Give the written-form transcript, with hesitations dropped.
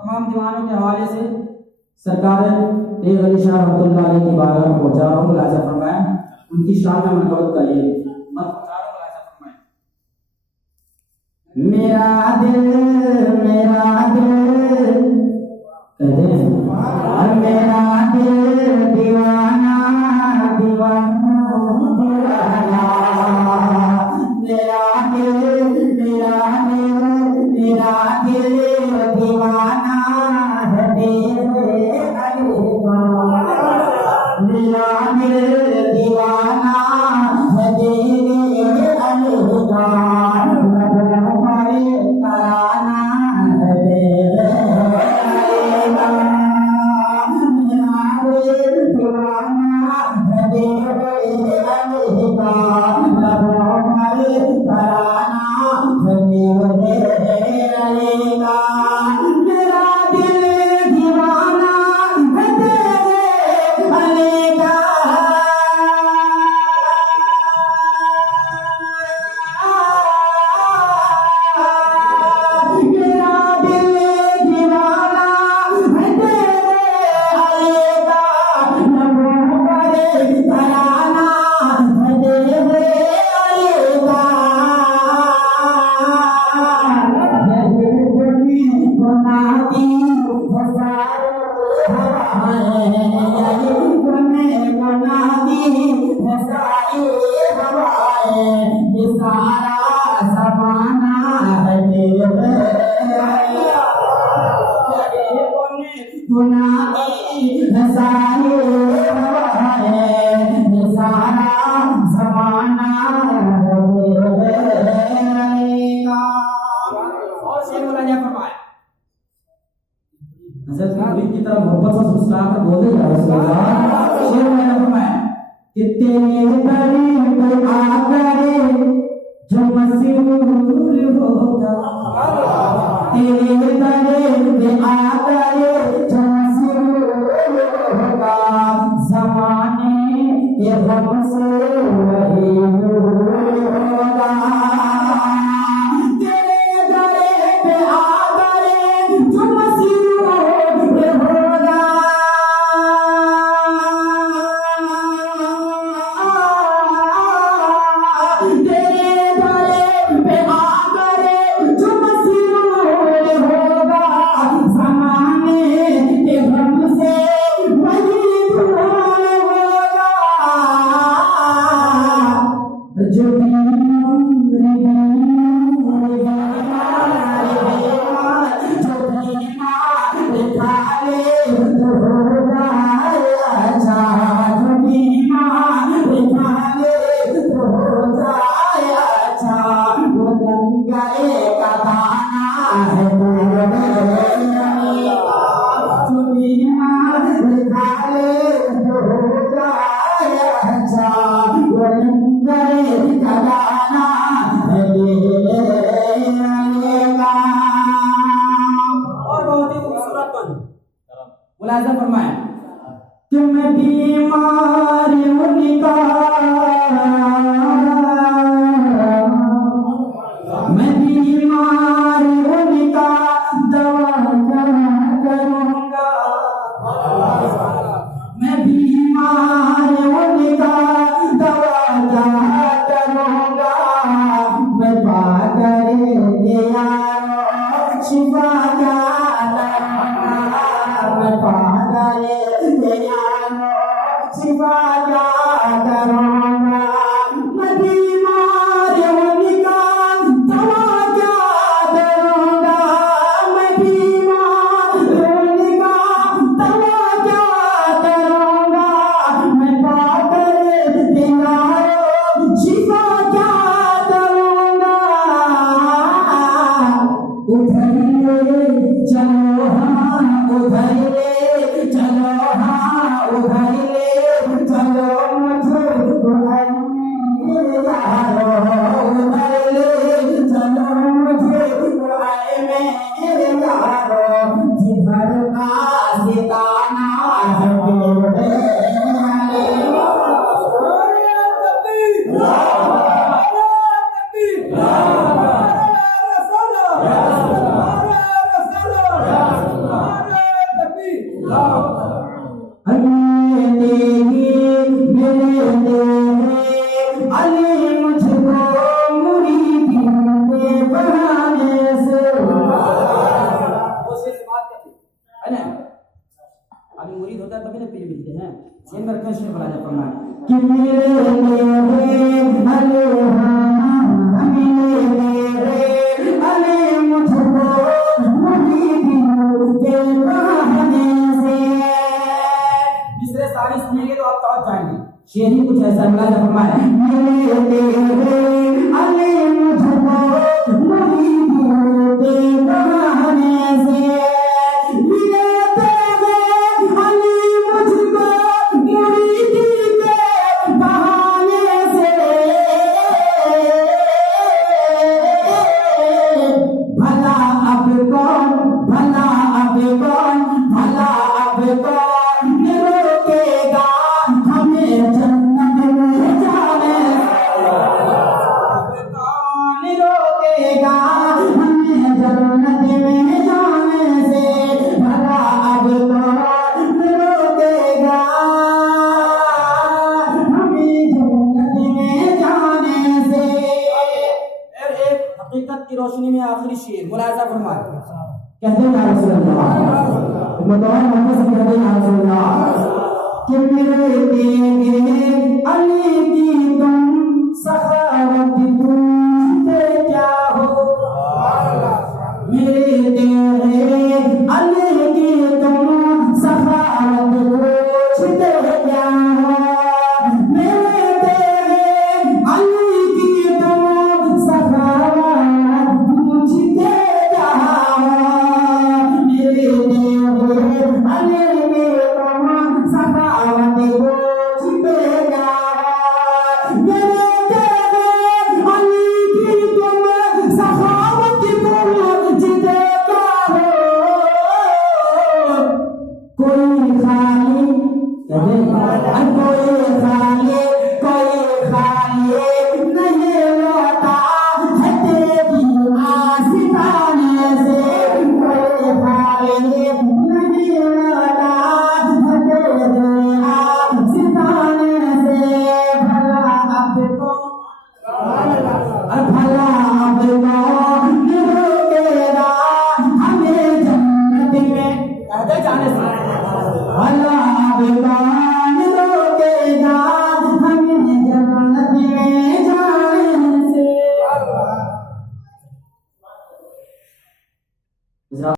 तमाम दीवानों के हवाले से सरकार तेग अली शाह रहमतुल्लाह अलैह की बारगाह में पहुंचा रहा हूँ। मुलाजा फरमाएं, उनकी शान में मनकबत करिए। मत पहुंचा रहा हूँ, मुलाजा फरमाएं। मेरा दिल कहते हैं मेरा दिल दीवाना दीवाना दीवाना, मेरा दिल दीवाना है तेरे अलीका, मेरा दिल दीवाना है तेरे अलीका, हमारे तराना है तेरे अलीका, मेरा दिल दीवाना है तेरे अलीका, हमारे तराना है तेरे अलीका, मेरा दिल दीवाना है तेरे अलीका, मेरा दिल दीवाना है तेरे अलीका, नबों पर तराना है तेरे अलीका, गुनाती हसाई हवाएं, ये सारा ज़माना है तेरे गुनाती हसाई हवाएं, ये सारा ज़माना है तेरे का। और शेर मुलाजा फरमाया, हज़रत नबी की तरफ मोहब्बत से मुस्कुरा कर बोले या रसूल अल्लाह, शेर मुलाजा फरमाया कि तेरे दर पे आकर जो मशहूर होगा, तेरे दर पे आकर जो मशहूर होगा, ज़माने के गम से वही दूर होगा, तेरे दर पे आकर जो मशहूर होगा, तेरे दर पे आकर जो मशहूर होगा, ज़माने के गम से वही दूर होगा, जो मुलाज़ा फरमाया कि मैं बीमार उनका, मैं बीमार उनका दवा क्या करूँगा, मैं बीमार उनका दवा क्या करूँगा, मैं पाकर के यारो शिफा क्या करूँगा, मैं पाकर के यारो शिफा क्या करूँगा, मैं बीमार उनका दवा क्या करूँगा, मैं बीमार उनका दवा क्या करूँगा, मैं पाकर के यारो शिफा क्या करूँगा, उधर चलो हाँ उधर चलो हाँ उधर चलो मुझको यारो, उधर चलो मुझको मेरे यारो, जिधर का सिताना है तेरे इन बरकत शेर बला जब फरमाए कि मेरे अले अले मुझको दूसरे सारी सुनेंगे तो आप तौर जाएंगे। शेर ही कुछ ऐसा बला जब फरमाए अले मुझको की रोशनी में आखिरी शेर मुलाजा फरमाए कहते हैं या रसूल अल्लाह मुतवाल मोहम्मद से कहते हैं या रसूल अल्लाह कि मेरे तेरे अली की तुम सखावत तुमसे क्या हो मेरे तेरे अली की तुम सखावत तुमसे क्या हो मेरे तेरे अली की तुम सखावत